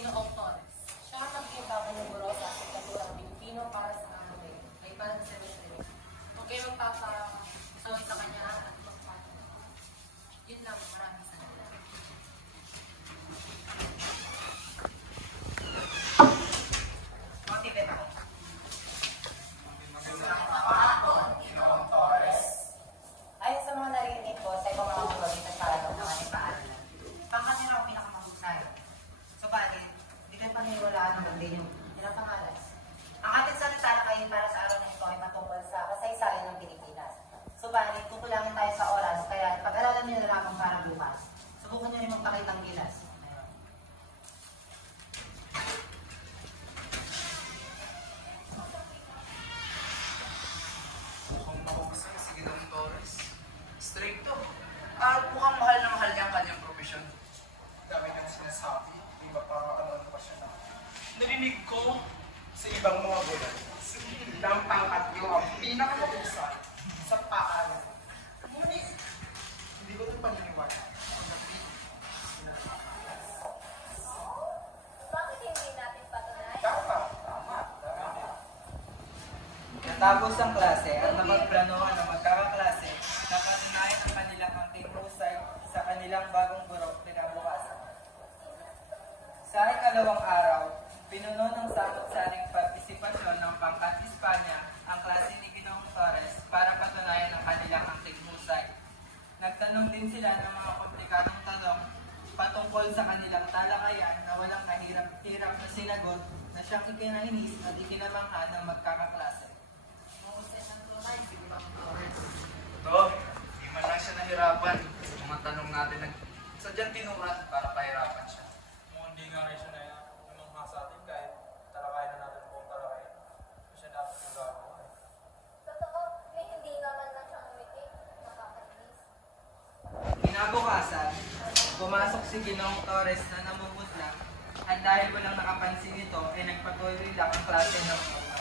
Ginoong Torres. Siya ang nagpunta ko ng guro sa Asikatulang Pilipino para sa amin. Ay parang cemetery. Huwag kayo magpapasaway sa kanya at magpapasaway. Yun lang, maraming salamat. Motivate ako. Ginoong Torres. Ayon sa mga narinig ko sa ibang mga kumagita sa alam ng ating paaralan, pangkat nila ang pinakamahusay. Subalit, hindi kayo paniniwalaan ng hindi nyo pinapangalas. Ang ating salita na kayo para sa araw na ito ay matungkol sa kasaysayan ng Pilipinas. Subalit, kukulangin tayo sa oras, kaya pag-aralan nyo na lamang para bukas. Subukan nyo rin magpakitang gilas. Mukhang mahusay si Ginoong Torres. Stricto. At mukhang mahal na mahal niya ang kanyang profesyon. Dami niyang sinasabi, di ba pa ano pa siya na. Narinig ko sa ibang mga bulan. Ng pangkat niyo ang pinakamahusay sa paaralan. Ngunit, hindi ko ito paniniwala. Bakit hindi natin patunayan? Tama. Natapos ang klase at napagplanuhan ng magkakaklase na patunayan ang kanilang angking husay sa kanilang bagong guro kinabukasan. Sa ikalawang araw, pinuno ng samot-saring partisipasyon ng pangkat Hispanya ang klase ni Ginoong Torres para patunayan ang kanilang angking husay. Nagtanong din sila ng mga komplikadong tanong patungkol sa kanilang talakayan na walang kahirap-hirap na sinagot na siyang ikinainis at ikinamangha ng magkakaklase. Mahusay ng tunay, si Ginoong Torres. Ito, di man lang siya nahirapan. Mga tanong natin, sadyang tinuran para pahirapan siya. Kung hindi nga rin siya na lumangha sa atin kahit talakayan na natin buong talakayan. Siya dapat yung gagawa. Totoo, may hindi naman lang siyang umiti. Nakakainis. Kinabukasan, pumasok si Ginoong Torres na namumutla at dahil walang nakapansin nito ay nagpatuloy lang ang klase ng mga.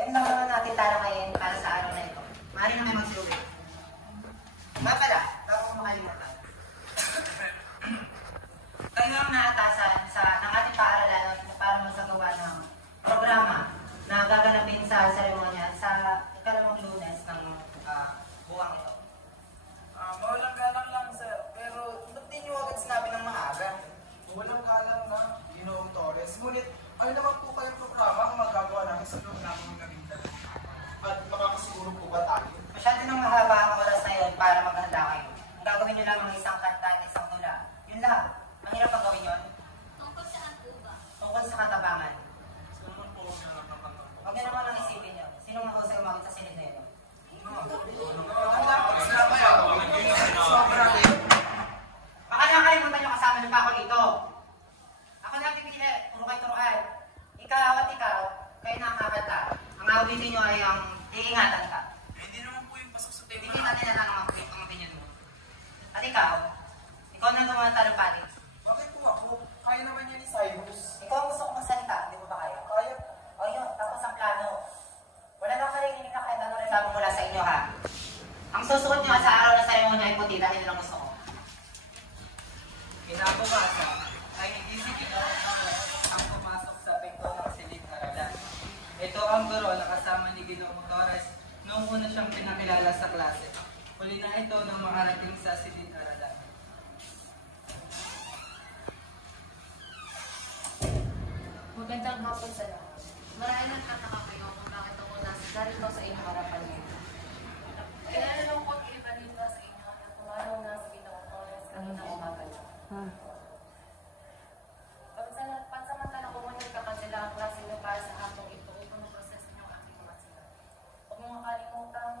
Yan lang naman natin talakayin para sa araw na ito. Maaari na kayo magsiuwi. Nga pala, bago ko makalimutan. Kayo ang naatasan ng ating paaralan para magsagawa ng programa na gaganapin sa seremonya at sa ikalawang Lunes ng buwang ito. Mawalang galang lang, sir. Pero, ba't di niyo agad sinabi ng maaga? Walang galang na, Ginoong Torres. Ngunit, ano naman po kayong programa ang magagawa namin sa loob namin ng Narinda? At makakasiguro po ba tayo? Masyado nang mahaba ang oras na yun para maghanda kayo. Ang gagawin nyo lamang isang kanta at isang tula. Yun lang. Mahirap ang gawin yun. Tungkol saan po ba? Tungkol sa katabangan. So naman po huwag niya lang ng kanta. Huwag nyo naman lang isipin yun. Sino mahusay umabot sa silid na yun? Ang dapat sila kaya. Sobra din. Baka nakalimutan nyo kasama nyo pa ako dito. Ako na pipili. Puro kayo turuan. Ikaw at ikaw, kayo na ang kakanta. Ang awitin nyo ay ang iingatan ka. Hindi naman po yung pasok sa tema. Hindi natin na lang ang opinion mo. At ikaw na gumawa ng talumpati. Bakit po ako? Kaya naman yan ni Cyrus. Ikaw ang gusto ko magsalita, hindi mo ba kaya? Kaya. O yun, tapos ang plano. Wala nang karinig na kahit ano reklamo mula sa inyo ha. Ang susuot nyo sa araw ng seremonya ay puti dahil lang gusto ko. Kinabukasan ay hindi si Ginoong Torres ang pumasok sa pinto ng silid-aralan. Ito ang guro na kasama ni Ginoong Torres noong una siyang pinakilala sa klase. Huli na ito nang makarating sa silid-aralan. Magandang hapon sa lahat. Marami nagtataka kayo kung bakit ako narito sa inyong harapan ngayon. Kinalala ko ang ibalita sa inyo na pumalong na si Ginoong Torres kanina umaga lang. Pansamantala ko muna nagkakansela ang klase nyo para sa hapong ito upang maproseso nyo ang aking mga sila. Huwag mo makalimutan,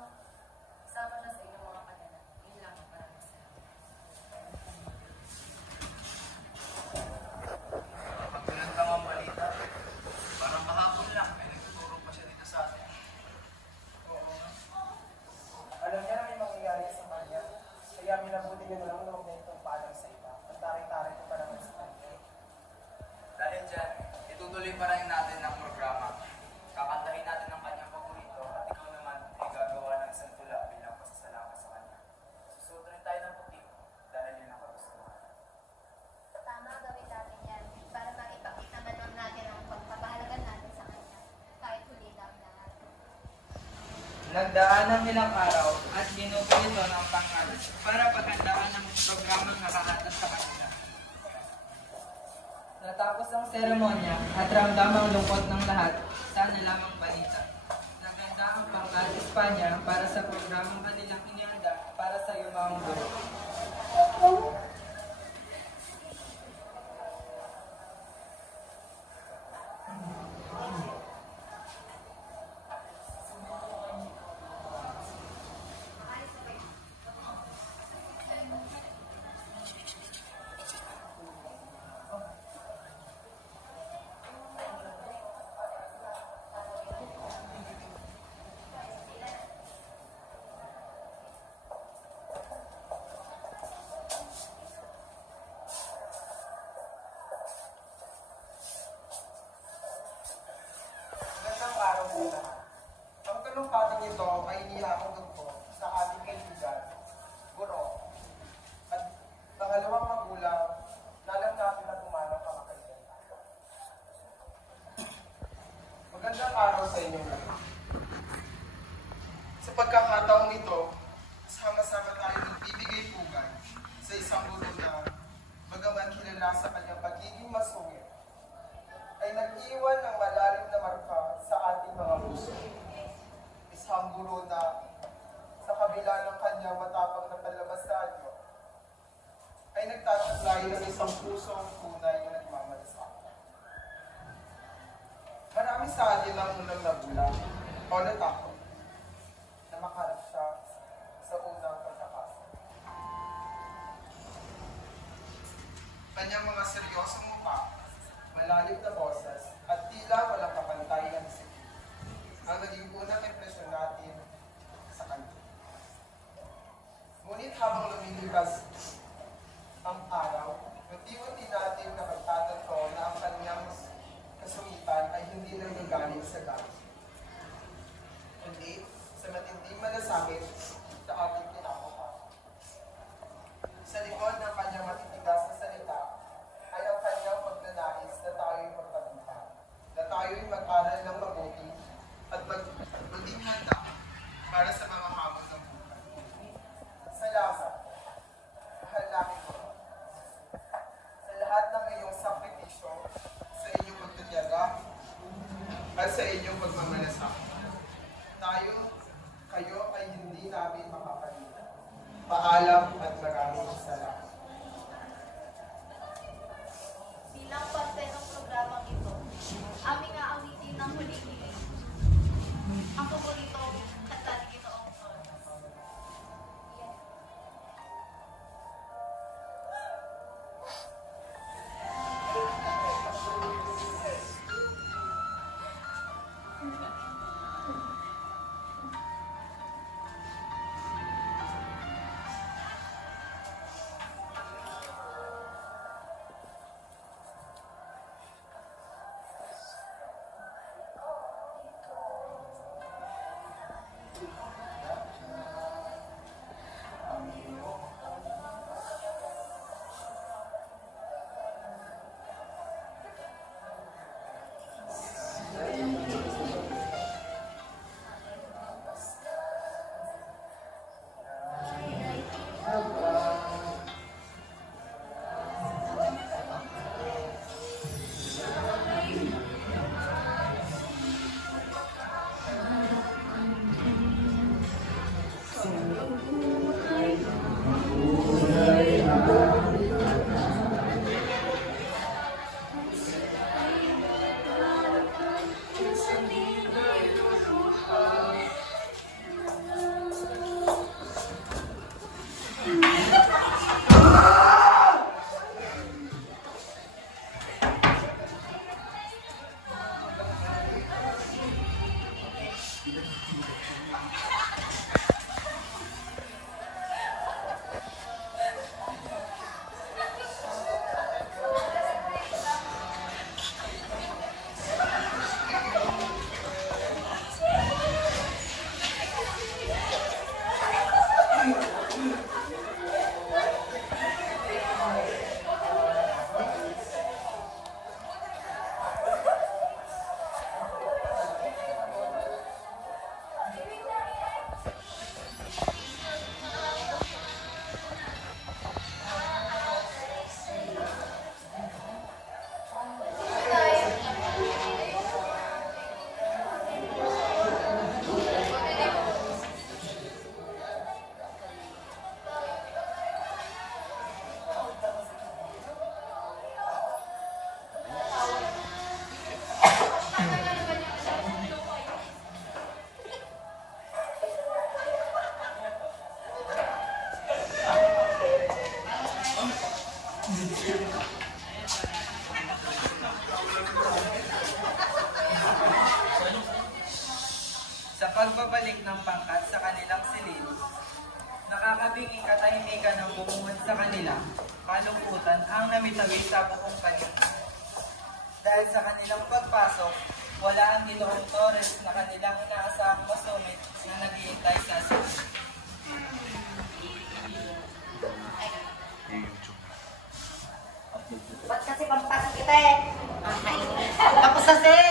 sama na sa inyong mga kanila. Yun lang, maraming salamat. Pagkulang lang ang balita. Parang mahapon lang, may nagtuturo pa siya dito sa atin. Oo nga. Alam niya na may mangyayari sa kanya. Kaya minabuti niya na lang na huwag na itong paalam sa iba. At tarik-tarik ko pa naman sa kanya. Dahil dyan, itutuloy pa rin natin ang programa. Kakantahin natin ang kanyang paborito at ikaw naman ay gagawa ng isang tula bilang pasasalamat sa kanya. Susunod rin tayo ng puti Nagdaan ng ilang araw at ginugulo ito ng pangkalas para paghandaan ng programang nakahatas sa kanila. Natapos ang seremonya at ramdam ang lungkot ng lahat, sana lamang balita. Naganda ang pangkat Espanya para sa programang kanilang inihanda para sa yumawang guro. Magandang araw sa lahat. Ang talumpatang ito ay inihahandog ko sa ating kaibigan, guro, at pangalawang magulang na alam natin na tumanang kamakailan. Magandang araw sa inyong lahat. Sa pagkakataong ito, sama-sama tayo nagbibigay pugay sa isang guro na bagaman kilala sa kanyang pagiging masungit, ay nag-iwan ng malalim na marka sa ating mga puso. Isang guro na sa kabila ng kanyang matapang na palabas sa anyo, ay nagtataglay ng isang pusong tunay na nagmamalasakit. Marami sa atin ang unang nagulang o natakot na makarap siya sa unang pagkakasa. Kanyang mga seryosong mukha, malalim na boses, at tila walang kapantay na disiplina ang naging unang impresyon natin sa kanya. Ngunit habang lumilipas ang araw, unti-unti natin napagtatanto na ang kanyang kasungitan ay hindi lang nagaling sa galit, kundi sa matinding malasakit sa ating kinabukasan. Sa likod ng kanyang matitigas na salita ay ang kanyang pagnanais na tayo'y magpatuhan, na tayo'y mag-aral ng mabuti at maging handa para sa mga hamon ng buhay. Salamat, mahal namin ko, sa lahat ng iyong sakripisyo, sa inyong pagtutyaga, at sa inyong pagmamalasakit. Kayo ay hindi namin makakalimutan. Paalam at maraming salamat. Sa pagbabalik ng pangkat sa kanilang silid, nakakabinging katahimikan ng bumungad sa kanila, kalungkutan ang namitawi sa buong kanila. Dahil sa kanilang pagpasok, wala ang Ginoong Torres na kanilang inaasahang masumit na naghihintay sa silid. Ba't kasi pampasok kita eh? Tapos na, sir!